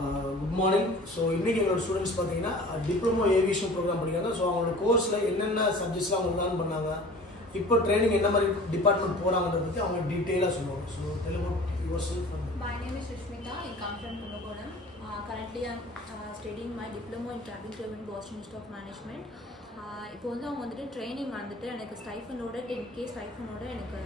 Good morning. So, இன்னைக்கு எங்களோட students பார்த்தீங்கன்னா டிப்ளமோ ஏவியேஷன் ப்ரோக்ராம் படிக்கிறாங்க. ஸோ அவங்களோட கோர்ஸில் என்னென்ன சப்ஜெக்ட்ஸ்லாம் அவங்க லேர்ன் பண்ணாங்க, இப்போ ட்ரைனிங் என்ன மாதிரி டிபார்ட்மெண்ட் போகிறாங்கன்றத பற்றி அவங்க டீட்டெயிலாக சொல்லுவாங்க. So tell about yourself. My name is Rishmika. I come from Kunukonam. Currently I am studying my diploma in cabin crew in Boston Institute of Management. இப்போ வந்து அவங்க வந்துட்டு ட்ரைனிங் வந்துட்டு எனக்கு ஸ்டைஃபனோட 10K ஸ்டைஃபனோட எனக்கு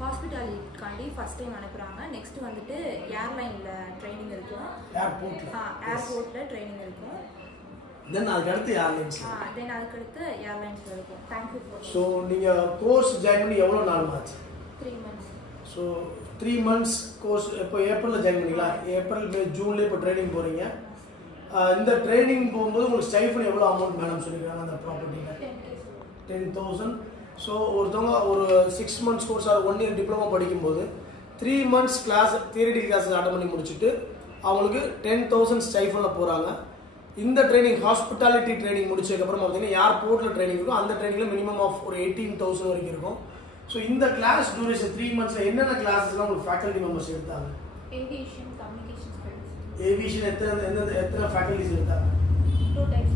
ஹாஸ்பிட்டாலிட்டிக்காண்டி ஃபஸ்ட் டைம் அனுப்புகிறாங்க. நெக்ஸ்ட்டு வந்துட்டு ஏர்லைனில் training இருக்கும், ஏர்போர்ட்டில் ட்ரைனிங் இருக்கும். தென் அதுக்கடுத்து ஏர்லைன்ஸ் அதுக்கடுத்து ஏர்லைன்ஸில் இருக்கும். Thank you for. ஸோ நீங்கள் கோர்ஸ் ஜாயின் பண்ணி எவ்வளோ நாள் ஆச்சு? 3 months. ஸோ 3 months கோர்ஸ் இப்போ ஏப்ரலில் ஜாயின் பண்ணிங்களா? ஏப்ரல் மே ஜூன்லேயே இப்போ ட்ரைனிங் போகிறீங்க. இந்த ட்ரைனிங் போகும்போது உங்களுக்கு ஸ்டைஃபன் எவ்வளோ அமௌண்ட் மேடம் சொல்லியிருக்காங்க அந்த ப்ராப்பர்ட்டியில்? 10,000. ஸோ ஒருத்தவங்க ஒரு 6 months course or 1 year diploma படிக்கும்போது 3 months class theoretical classes attend பண்ணி முடிச்சுட்டு அவங்களுக்கு 10,000 ஸ்டைஃபனில் போகிறாங்க. இந்த ட்ரைனிங் ஹாஸ்பிட்டாலிட்டி ட்ரைனிங் முடிச்சதுக்கப்புறம் பார்த்தீங்கன்னா ஏர்போர்ட்டில் ட்ரைனிங் இருக்கும். அந்த ட்ரைனிங்கில் மினிமம் ஆஃப் ஒரு 18,000 வரைக்கும் இருக்கும். ஸோ இந்த கிளாஸ் டியூரேஷன் 3 monthsல என்னென்ன கிளாஸஸ்லாம் உங்களுக்கு ஃபேக்கல்ட்டி மெம்பர்ஸ் எடுத்தாங்க? Aviation, communication skills. ஏவியேஷன் எத்தனை ஃபேக்கல்ட்டிஸ் எடுத்தாங்க? 2 types.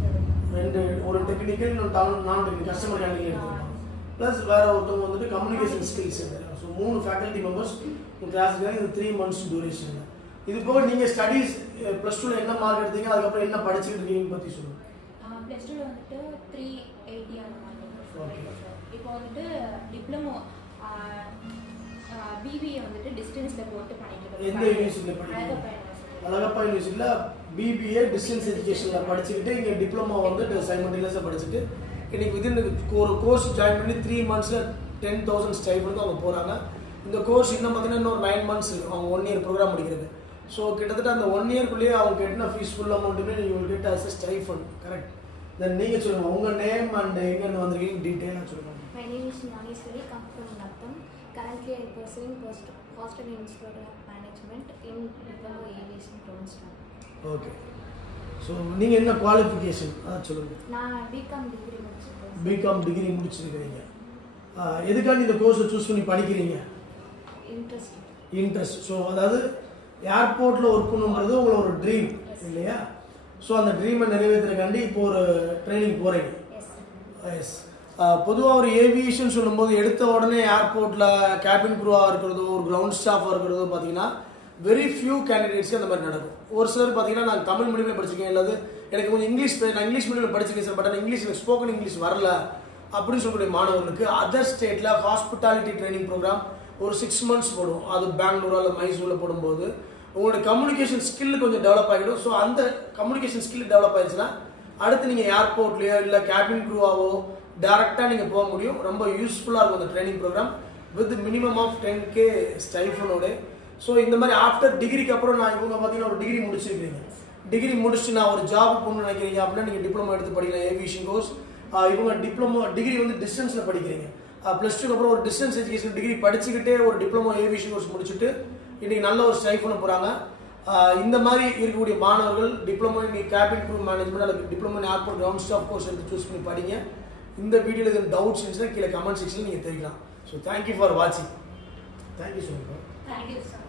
ஒரு டெக்னிக்கல் நான் டெக்னிக்கல் கஸ்டமர் ஹேண்டில் எடுத்தாங்க. ப்ளஸ் வேற ஒருத்தவங்க வந்துட்டு கம்யூனிகேஷன் ஸ்கில்ஸ் எடுத்தாங்க. ஸோ 3 ஃபேக்கல்ட்டி மெம்பர்ஸ் கிளாஸுக்கு இது 3 months டியூரேஷன். இது போக நீங்கள் ஸ்டடீஸ் +2ல என்ன மார்க் எடுத்தீங்க, அதுக்கப்புறம் என்ன படிச்சுட்டு இருக்கீங்கன்னு பற்றி சொல்லுங்கள். +2ல வந்துட்டு 380 அந்த மாதிரி. ஓகே. இப்போ வந்துட்டு டிப்ளமோ பிபிஏ வந்துட்டு டிஸ்டன்ஸில் போட்டு பண்ணிட்டு இருக்கோம். எந்த யூனிவர்சிட்டியில் படிக்கிறீங்க? அழகப்பா யூனிவர்சிட்டியில் பிபிஏ டிஸ்டன்ஸ் எஜுகேஷனில் படிச்சுக்கிட்டு இங்கே டிப்ளமோ வந்துட்டு சைமல்டேனியஸாக படிச்சுட்டு இன்னைக்கு விதின் ஒரு கோர்ஸ் ஜாயின் பண்ணி 3 monthsல 10,000 ஸ்டைஃபனுக்கு அவங்க போகிறாங்க. இந்த கோர்ஸ் இன்னும் பார்த்தீங்கன்னா இன்னொரு 9 months அவங்க 1 year ப்ரோக்ராம் முடிக்கிறது. ஸோ கிட்டத்தட்ட அந்த 1 yearக்குள்ளேயே அவங்க கட்டின ஃபீஸ் ஃபுல் அமௌண்ட்டுமே நீங்கள் get as a stipend. Correct. Then நீங்கள் சொல்லுங்கள் உங்கள் நேம் அண்ட் எங்கேருந்து வந்திருக்கீங்க டீட்டெயிலாக சொல்லுங்கள். My name is Naniswari, come from Natham. Currently I am pursuing Boston Institute of Management in Diploma Aviation Program. Okay. So நீங்கள் என்ன குவாலிஃபிகேஷன் அதான் சொல்லுங்கள். நான் பிகாம் டிகிரி முடிச்சிருக்கேன். பிகாம் டிகிரி முடிச்சிருக்கிறீங்க. எதுக்காண்டி இந்த கோர்ஸை சூஸ் பண்ணி படிக்கிறீங்க? இன்ட்ரெஸ்ட். ஸோ அதாவது ஏர்போர்ட்டில் ஒர்க் பண்ணுன்றது உங்களோட ஒரு ட்ரீம் இல்லையா? ஸோ அந்த ட்ரீமை நிறைவேற்றுறதுக்காண்டி இப்போ ஒரு ட்ரைனிங் போகிறீங்க. எஸ். பொதுவாக ஒரு ஏவியேஷன் சொல்லும்போது எடுத்த உடனே ஏர்போர்ட்டில் கேபின் க்ரூவாக இருக்கிறதோ ஒரு கிரவுண்ட் ஸ்டாஃபாக இருக்கிறதோ பார்த்தீங்கன்னா வெரி ஃபியூ கேண்டிடேட்ஸ்க்கு அந்த மாதிரி நடக்கும். ஒரு சிலர் பார்த்தீங்கன்னா நான் தமிழ் மீடியமில் படிச்சிருக்கேன், இல்லாது எனக்கு கொஞ்சம் நான் இங்கிலீஷ் மீடியமில் படிச்சிருக்கேன் சார், பட் ஆனால் எனக்கு ஸ்போக்கன் இங்கிலீஷ் வரல அப்படின்னு சொல்லக்கூடிய மாணவர்களுக்கு அதர் ஸ்டேட்டில் ஹாஸ்பிட்டாலிட்டி ட்ரைனிங் ப்ரோக்ராம் ஒரு 6 months போடும். அது பெங்களூர் அல்லது மைசூரில் போடும்போது உங்களோட கம்யூனிகேஷன் ஸ்கில் கொஞ்சம் டெவலப் ஆகிடும். ஸோ அந்த கம்யூனிகேஷன் ஸ்கில் டெவலப் ஆயிடுச்சுன்னா அடுத்து நீங்கள் ஏர்போர்ட்லேயோ இல்லை கேபின் க்ரூவாவோ டேரெக்டாக நீங்கள் போக முடியும். ரொம்ப யூஸ்ஃபுல்லாக இருக்கும் அந்த training program with minimum of 10K ஸ்டைஃபனோட. ஸோ இந்த மாதிரி ஆஃப்டர் டிகிரிக்கு அப்புறம் நான் இவங்க பார்த்தீங்கன்னா ஒரு டிகிரி முடிச்சிருக்கீங்க. டிகிரி முடிச்சுட்டு நான் ஒரு ஜாப் போகணும்னு நினைக்கிறீங்க அப்படின்னா நீங்கள் டிப்ளமோ எடுத்து படிக்கலாம் ஏவியேஷன் கோர்ஸ். இவங்க டிப்ளமோ டிகிரி வந்து டிஸ்டன்ஸில் படிக்கிறீங்க. +2க்கு அப்புறம் ஒரு டிஸ்டன்ஸ் எஜுகேஷன் டிகிரி படிச்சுக்கிட்டே ஒரு டிப்ளமோ ஏவியேஷன் கோர்ஸ் முடிச்சுட்டு இன்னைக்கு நல்ல ஒரு ஸ்டைஃபனை போகிறாங்க. இந்த மாதிரி இருக்கக்கூடிய மாணவர்கள் diploma in cabin crew management அல்லது diploma in airport ground staff course எடுத்து சூஸ் பண்ணி படிங்க. இந்த வீடியோவில் எதுவும் டவுட்ஸ் இருந்துச்சுன்னா கீழே கமெண்ட் செக்ஷனில் நீங்கள் தெரிவிக்கலாம். ஸோ தேங்க்யூ ஃபார் வாட்சிங். Thank you so much. Thank you sir.